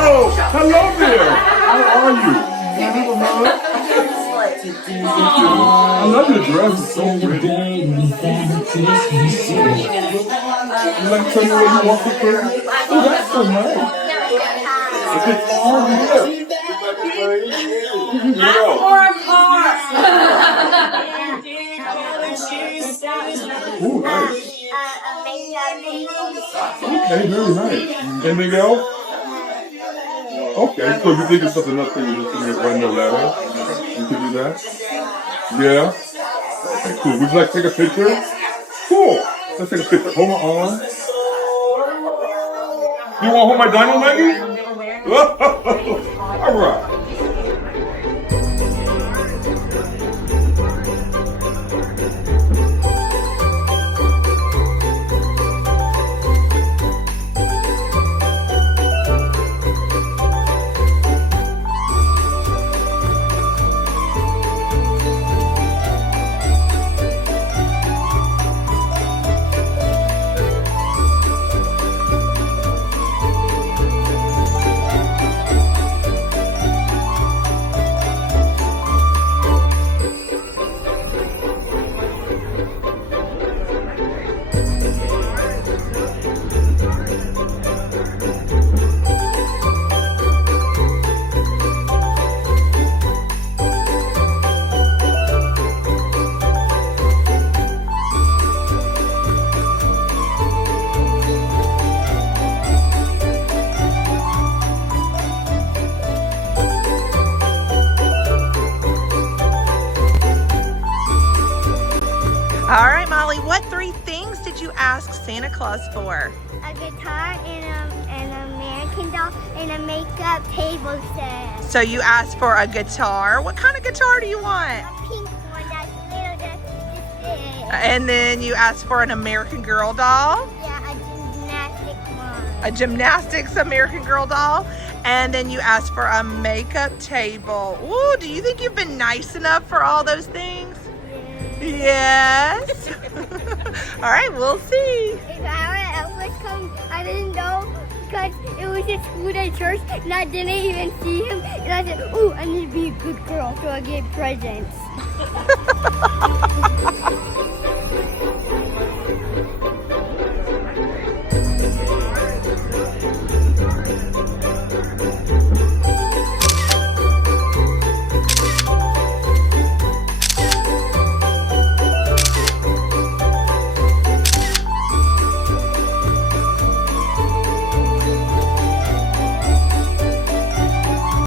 Oh, hello there. How are you? Can I have a hug? I love your dress. It's so pretty. You like to tell me where you walk with her? Oh, that's so nice. It's all here. Or a car. Oh, nice. Okay, very nice. Anything else? Okay, so you think it's something else that you just can write in the letter? You can do that? Yeah? Okay, cool. Would you like to take a picture? Cool. Let's take a picture. Hold my arm. You want to hold my dino Maggie? All right. All right, Molly, what 3 things did you ask Santa Claus for? A guitar and an American doll and a makeup table set. So you asked for a guitar. What kind of guitar do you want? A pink one that's little, just big. And then you asked for an American Girl doll. Yeah, a gymnastic one. A gymnastics American Girl doll. And then you asked for a makeup table. Ooh, do you think you've been nice enough for all those things? Yes. All right, we'll see. If our Elvis comes, I didn't know because it was at school at church and I didn't even see him. And I said, "Ooh, I need to be a good girl, so I gave presents."